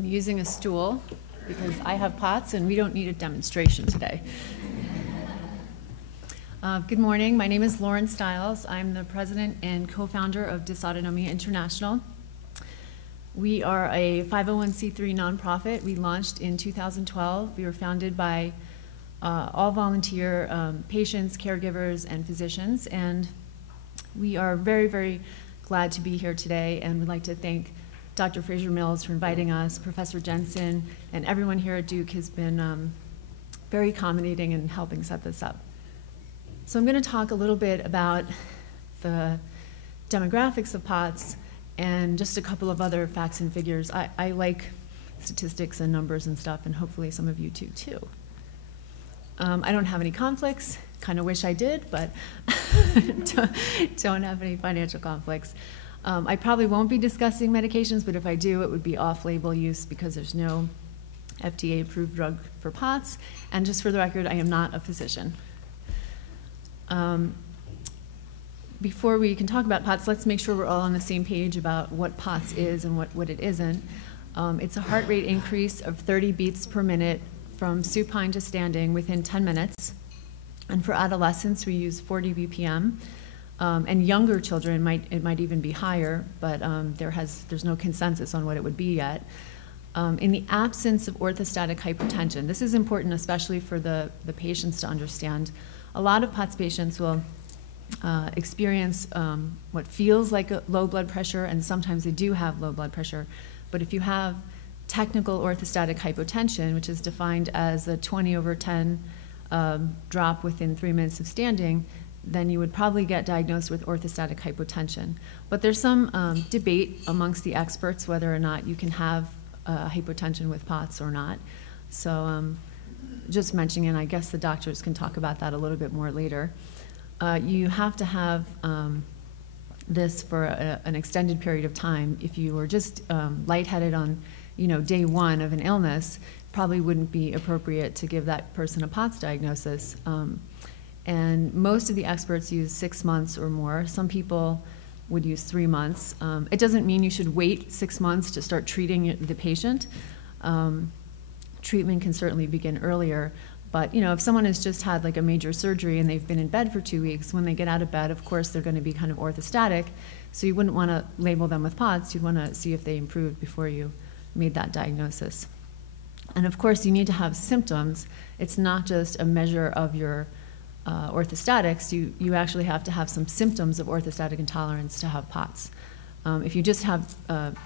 I'm using a stool because I have POTS and we don't need a demonstration today. Good morning. My name is Lauren Stiles. I'm the president and co-founder of Dysautonomia International. We are a 501c3 nonprofit. We launched in 2012. We were founded by all volunteer patients, caregivers, and physicians. And we are very, very glad to be here today, and we'd like to thank Dr. Fraser Mills for inviting us. Professor Jensen and everyone here at Duke has been very accommodating in helping set this up. So I'm going to talk a little bit about the demographics of POTS and just a couple of other facts and figures. I like statistics and numbers and stuff, and hopefully some of you do too. I don't have any conflicts. Kind of wish I did, but don't have any financial conflicts. I probably won't be discussing medications, but if I do, it would be off-label use because there's no FDA-approved drug for POTS. And just for the record, I am not a physician. Before we can talk about POTS, let's make sure we're all on the same page about what POTS is and what it isn't. It's a heart rate increase of 30 beats per minute from supine to standing within 10 minutes. And for adolescents, we use 40 BPM. And younger children, it might even be higher, but there's no consensus on what it would be yet. In the absence of orthostatic hypotension, this is important especially for the patients to understand. A lot of POTS patients will experience what feels like a low blood pressure, and sometimes they do have low blood pressure. But if you have technical orthostatic hypotension, which is defined as a 20/10 drop within 3 minutes of standing, then you would probably get diagnosed with orthostatic hypotension. But there's some debate amongst the experts whether or not you can have hypotension with POTS or not. So just mentioning it, I guess the doctors can talk about that a little bit more later. You have to have this for an extended period of time. If you were just lightheaded on day one of an illness, probably wouldn't be appropriate to give that person a POTS diagnosis. And most of the experts use 6 months or more. Some people would use 3 months. It doesn't mean you should wait 6 months to start treating the patient. Treatment can certainly begin earlier. But if someone has just had like a major surgery and they've been in bed for 2 weeks, when they get out of bed, of course, they're going to be kind of orthostatic. So you wouldn't want to label them with POTS. You'd want to see if they improved before you made that diagnosis. And of course, you need to have symptoms. It's not just a measure of your orthostatics. You actually have to have some symptoms of orthostatic intolerance to have POTS. If you just have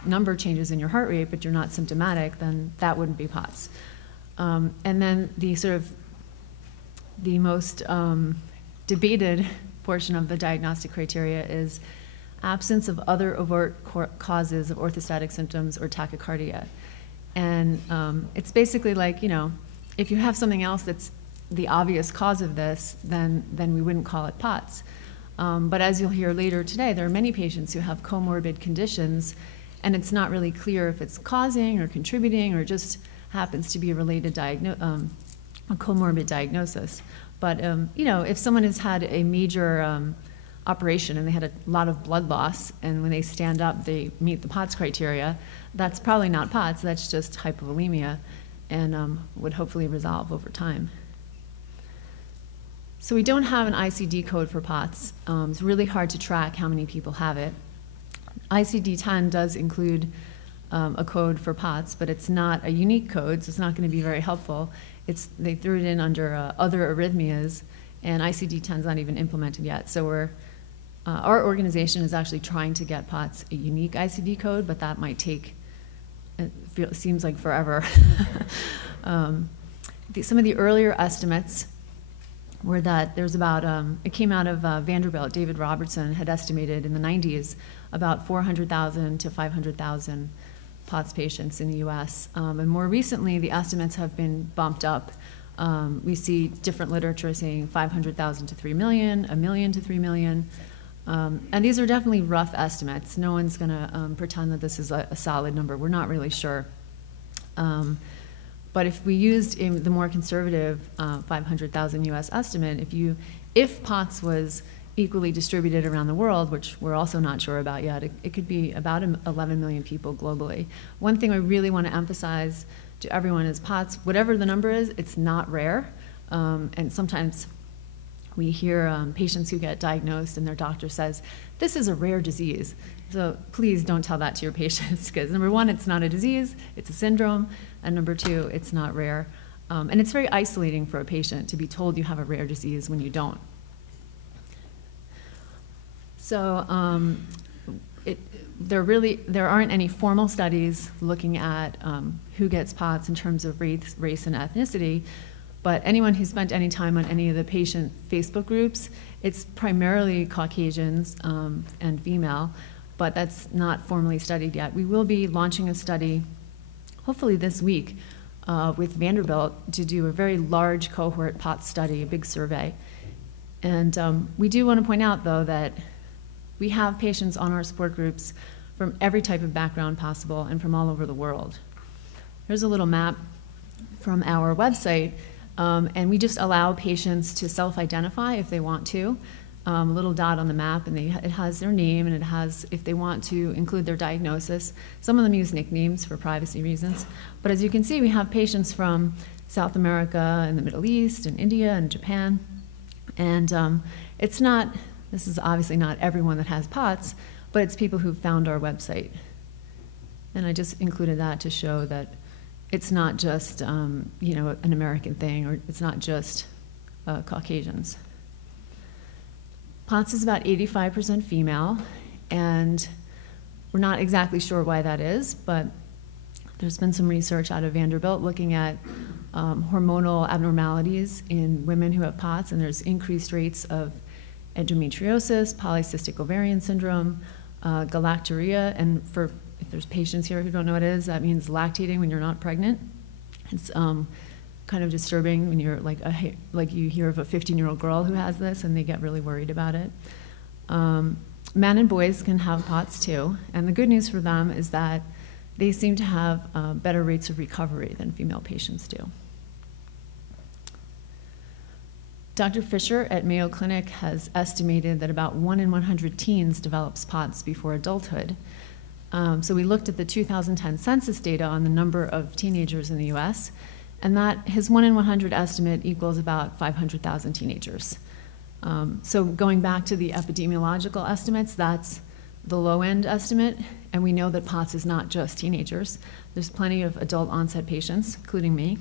number changes in your heart rate, but you're not symptomatic, then that wouldn't be POTS. And then the most debated portion of the diagnostic criteria is absence of other overt causes of orthostatic symptoms or tachycardia. And it's basically like, if you have something else that's the obvious cause of this, then we wouldn't call it POTS. But as you'll hear later today, there are many patients who have comorbid conditions, and it's not really clear if it's causing or contributing or just happens to be a related a comorbid diagnosis. But if someone has had a major operation and they had a lot of blood loss, and when they stand up they meet the POTS criteria, that's probably not POTS, that's just hypovolemia, and would hopefully resolve over time. So we don't have an ICD code for POTS. It's really hard to track how many people have it. ICD-10 does include a code for POTS, but it's not a unique code, so it's not going to be very helpful. They threw it in under other arrhythmias, and ICD-10 is not even implemented yet. So our organization is actually trying to get POTS a unique ICD code, but that might take, it seems like forever. Some of the earlier estimates were that there's about, it came out of Vanderbilt. David Robertson had estimated in the 90s about 400,000 to 500,000 POTS patients in the US. And more recently, the estimates have been bumped up. We see different literature saying 500,000 to 3 million, 1 million to 3 million. And these are definitely rough estimates. No one's going to pretend that this is a solid number. We're not really sure. But if we used the more conservative 500,000 US estimate, if POTS was equally distributed around the world, which we're also not sure about yet. It could be about 11 million people globally. One thing I really want to emphasize to everyone is POTS, whatever the number is, it's not rare. And sometimes we hear patients who get diagnosed and their doctor says, this is a rare disease. So please don't tell that to your patients, because number one, it's not a disease, it's a syndrome, and number two, it's not rare. And it's very isolating for a patient to be told you have a rare disease when you don't. So there aren't any formal studies looking at who gets POTS in terms of race and ethnicity, but anyone who spent any time on any of the patient Facebook groups, it's primarily Caucasians and female, but that's not formally studied yet. We will be launching a study, hopefully this week, with Vanderbilt to do a very large cohort POTS study, a big survey. And we do want to point out, though, that we have patients on our support groups from every type of background possible and from all over the world. Here's a little map from our website, and we just allow patients to self-identify if they want to. A little dot on the map, and it has their name, and it has, if they want to include their diagnosis. Some of them use nicknames for privacy reasons. But as you can see, we have patients from South America and the Middle East and India and Japan. And it's not, this is obviously not everyone that has POTS, but it's people who found our website. And I just included that to show that it's not just you know, an American thing, or it's not just Caucasians. POTS is about 85% female, and we're not exactly sure why that is, but there's been some research out of Vanderbilt looking at hormonal abnormalities in women who have POTS, and there's increased rates of endometriosis, polycystic ovarian syndrome, galactorrhea, and if there's patients here who don't know what it is, that means lactating when you're not pregnant. It's kind of disturbing when you're like you hear of a 15-year-old girl who has this and they get really worried about it. Men and boys can have POTS too, and the good news for them is that they seem to have better rates of recovery than female patients do. Dr. Fisher at Mayo Clinic has estimated that about 1 in 100 teens develops POTS before adulthood. So we looked at the 2010 census data on the number of teenagers in the US, and that his 1 in 100 estimate equals about 500,000 teenagers. So going back to the epidemiological estimates, that's the low-end estimate, and we know that POTS is not just teenagers. There's plenty of adult onset patients, including me.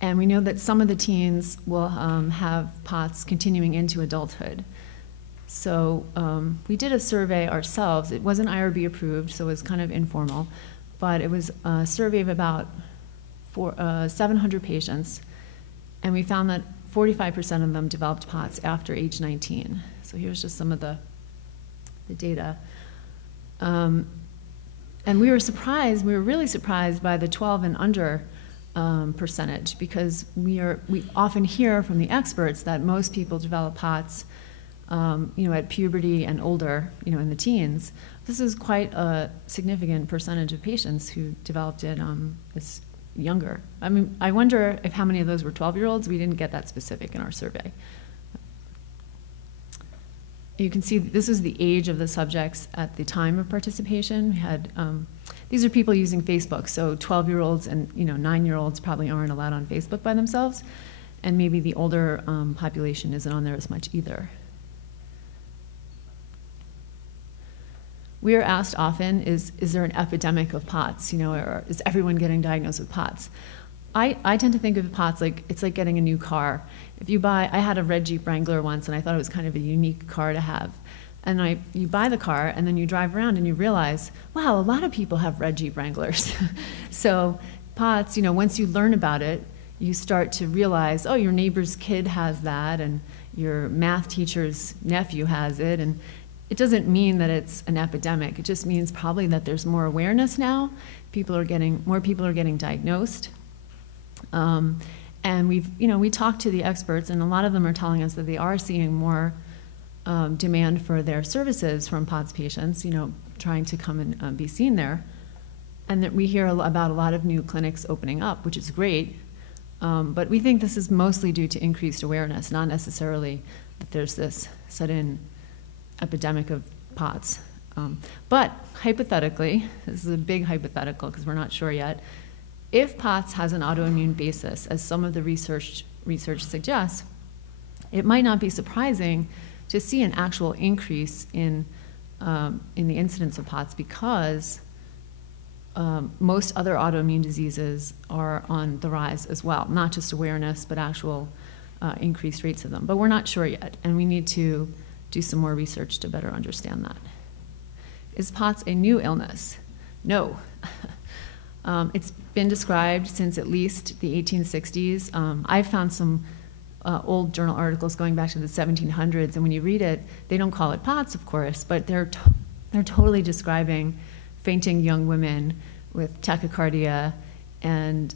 And we know that some of the teens will have POTS continuing into adulthood. So we did a survey ourselves. It wasn't IRB approved, so it was kind of informal, but it was a survey of about 700 patients, and we found that 45% of them developed POTS after age 19. So here's just some of the data. And we were really surprised by the 12 and under percentage, because we often hear from the experts that most people develop POTS you know, at puberty and older, you know, in the teens. This is quite a significant percentage of patients who developed it as younger. I mean, I wonder if how many of those were 12-year-olds. We didn't get that specific in our survey. You can see this is the age of the subjects at the time of participation. We had, these are people using Facebook, so 12-year-olds and 9-year-olds probably aren't allowed on Facebook by themselves, and maybe the older population isn't on there as much either. We are asked often, is there an epidemic of POTS, or is everyone getting diagnosed with POTS? I tend to think of POTS like, it's like getting a new car. If you buy, I had a red Jeep Wrangler once, and I thought it was kind of a unique car to have. And you buy the car, and then you drive around, and you realize, wow, a lot of people have red Jeep Wranglers. So POTS, once you learn about it, you start to realize, oh, your neighbor's kid has that, and your math teacher's nephew has it, and it doesn't mean that it's an epidemic. It just means probably that there's more awareness now. More people are getting diagnosed. And we talked to the experts, and a lot of them are telling us that they are seeing more demand for their services from POTS patients, trying to come and be seen there. And that we hear about a lot of new clinics opening up, which is great. But we think this is mostly due to increased awareness, not necessarily that there's this sudden epidemic of POTS. But hypothetically, this is a big hypothetical because we're not sure yet, if POTS has an autoimmune basis, as some of the research suggests, it might not be surprising to see an actual increase in the incidence of POTS because most other autoimmune diseases are on the rise as well, not just awareness, but actual increased rates of them. But we're not sure yet, and we need to do some more research to better understand that. Is POTS a new illness? No. It's been described since at least the 1860s. I've found some old journal articles going back to the 1700s, and when you read it, they don't call it POTS, of course, but they're totally describing fainting young women with tachycardia and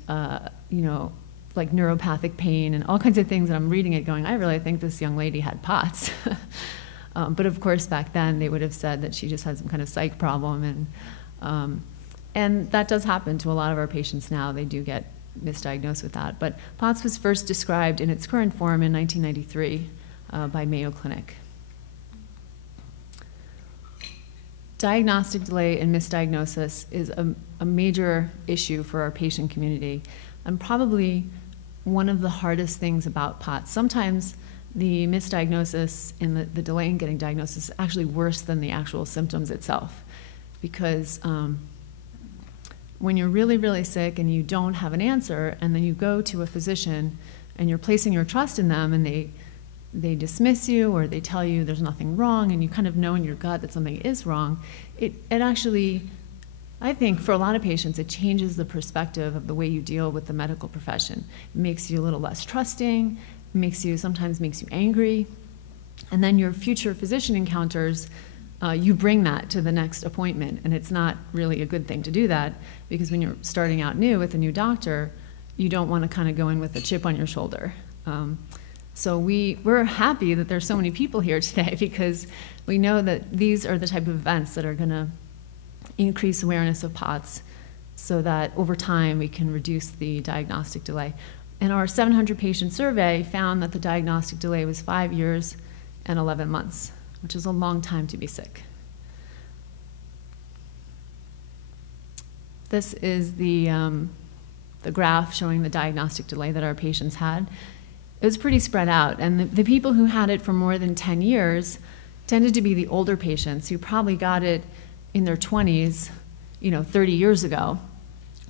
like neuropathic pain and all kinds of things. And I'm reading it going, I really think this young lady had POTS. But of course, back then they would have said that she just had some kind of psych problem, and that does happen to a lot of our patients now. They do get misdiagnosed with that. But POTS was first described in its current form in 1993 by Mayo Clinic. Diagnostic delay and misdiagnosis is a major issue for our patient community, and probably one of the hardest things about POTS. Sometimes the misdiagnosis and the delay in getting diagnosis is actually worse than the actual symptoms itself, because when you're really, really sick and you don't have an answer, and then you go to a physician and you're placing your trust in them, and they dismiss you or they tell you there's nothing wrong, and you kind of know in your gut that something is wrong, it actually, I think for a lot of patients, it changes the perspective of the way you deal with the medical profession. It makes you a little less trusting, sometimes makes you angry, and then your future physician encounters, you bring that to the next appointment, and it's not really a good thing to do that, because when you're starting out new with a new doctor, you don't want to kind of go in with a chip on your shoulder. So we're happy that there's so many people here today, because we know that these are the type of events that are going to increase awareness of POTS so that over time we can reduce the diagnostic delay. And our 700 patient survey found that the diagnostic delay was 5 years and 11 months, which is a long time to be sick. This is the graph showing the diagnostic delay that our patients had. It was pretty spread out, and the people who had it for more than 10 years tended to be the older patients who probably got it in their 20s, 30 years ago,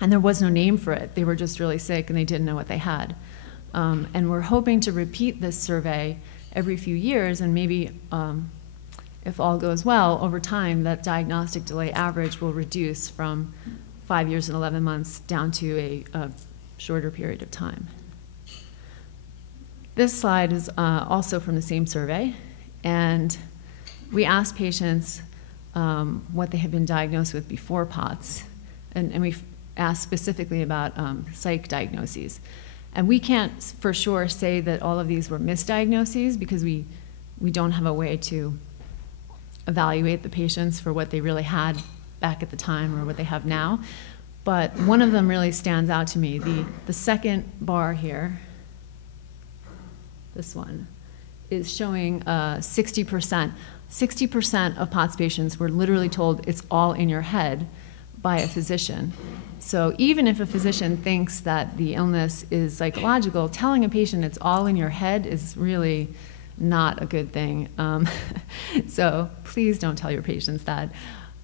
and there was no name for it. They were just really sick and they didn't know what they had. And we're hoping to repeat this survey every few years, and maybe if all goes well, over time, that diagnostic delay average will reduce from 5 years and 11 months down to a shorter period of time. This slide is also from the same survey, and we asked patients what they had been diagnosed with before POTS, and we asked specifically about psych diagnoses. And we can't for sure say that all of these were misdiagnoses, because we don't have a way to evaluate the patients for what they really had back at the time or what they have now. But one of them really stands out to me. The second bar here, this one, is showing 60%. 60% of POTS patients were literally told it's all in your head by a physician. So even if a physician thinks that the illness is psychological, telling a patient it's all in your head is really not a good thing. So please don't tell your patients that.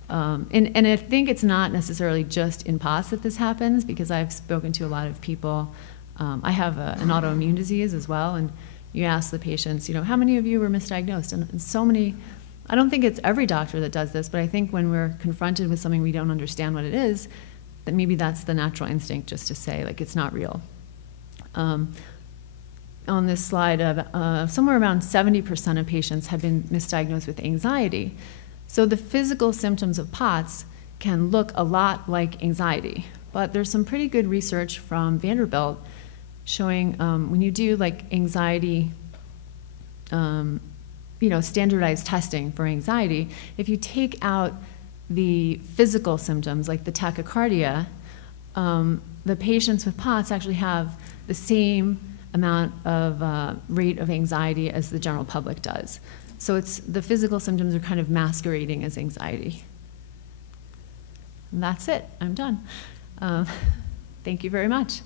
And I think it's not necessarily just in POTS that this happens, because I've spoken to a lot of people. I have an autoimmune disease as well, and you ask the patients, how many of you were misdiagnosed? And so many, I don't think it's every doctor that does this, but I think when we're confronted with something we don't understand what it is, that maybe that's the natural instinct, just to say, like, it's not real. On this slide, somewhere around 70% of patients have been misdiagnosed with anxiety. So the physical symptoms of POTS can look a lot like anxiety, but there's some pretty good research from Vanderbilt showing when you do like anxiety, standardized testing for anxiety, if you take out the physical symptoms like the tachycardia, the patients with POTS actually have the same amount of rate of anxiety as the general public does. So the physical symptoms are kind of masquerading as anxiety. And that's it. I'm done. Thank you very much.